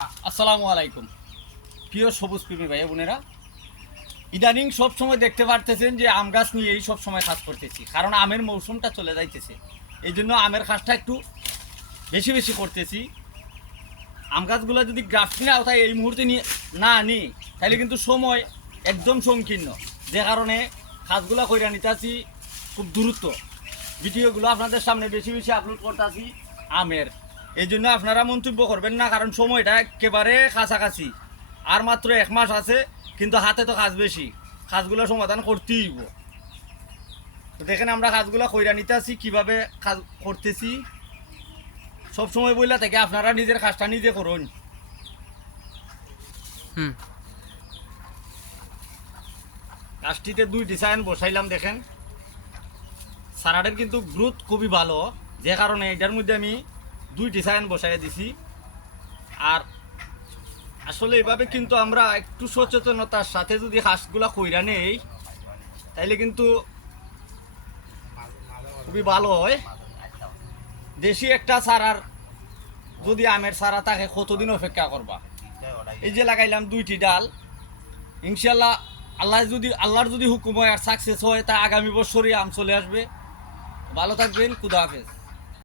আসসালামু আলাইকুম প্রিয় সবুজ প্রেমী ভাই বোনেরা, ইদানিং সব সময় দেখতে পারতেছেন যে আম গাছ নিয়েই সব সময় কাজ করতেছি, কারণ আমের মৌসুমটা চলে যাইতেছে। এই জন্য আমের কাজটা একটু বেশি বেশি করতেছি। আম গাছগুলো যদি গ্রাফটিং আওতায় এই মুহূর্তে নিয়ে না নিই তাহলে কিন্তু সময় একদম সংকীর্ণ, যে কারণে কাজগুলো কইরা নিতেছি খুব দ্রুত। ভিডিওগুলো আপনাদের সামনে বেশি বেশি আপলোড করতেছি আমের। এই জন্য আপনারা মন্তব্য করবেন না, কারণ সময়টা একেবারে কাছাকাছি, আর মাত্র 1 মাস আছে, কিন্তু হাতে তো কাজ বেশি, কাজগুলো সমাধান করতেই হইব। তো দেখেন আমরা কাজগুলো কইরা নিতেছি, কীভাবে কাজ করতেছি। সব সময় বইলা থেকে আপনারা নিজের কাজটা নিজে করুন। কাজটিতে 2টি সাইন বসাইলাম, দেখেন সারাডের কিন্তু গ্রোথ খুবই ভালো, যে কারণে এটার মধ্যে আমি 2টি সাইন বসাই দিছি। আর আসলে এইভাবে কিন্তু আমরা একটু সচেতনতার সাথে যদি কাজগুলা কইরা নেই তাইলে কিন্তু খুবই ভালো হয়। দেশি একটা সারার যদি আমের সারা থাকে কতদিন অপেক্ষা করবা। এই যে লাগাইলাম 2টি ডাল, ইনশাল্লাহ আল্লাহর যদি হুকুম হয় আর সাকসেস হয় তা আগামী বছরই আম চলে আসবে। ভালো থাকবেন, খুদা হাফেজ।